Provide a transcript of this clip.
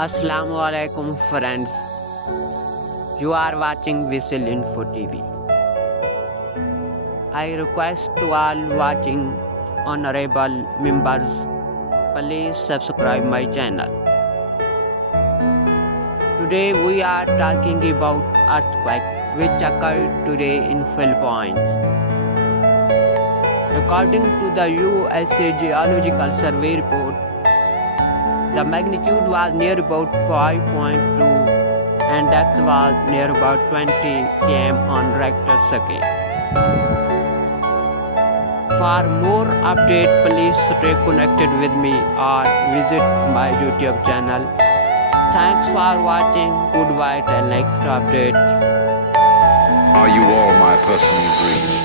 Assalamu alaikum friends. You are watching Whistle Info TV. I request to all watching honorable members, please subscribe my channel. Today we are talking about earthquake which occurred today in Philippines. According to the USA Geological Survey report, the magnitude was near about 5.2 and depth was near about 20 km on Richter scale. For more update, please stay connected with me or visit my YouTube channel. Thanks for watching. Goodbye till next update. Are you all my personal dreams?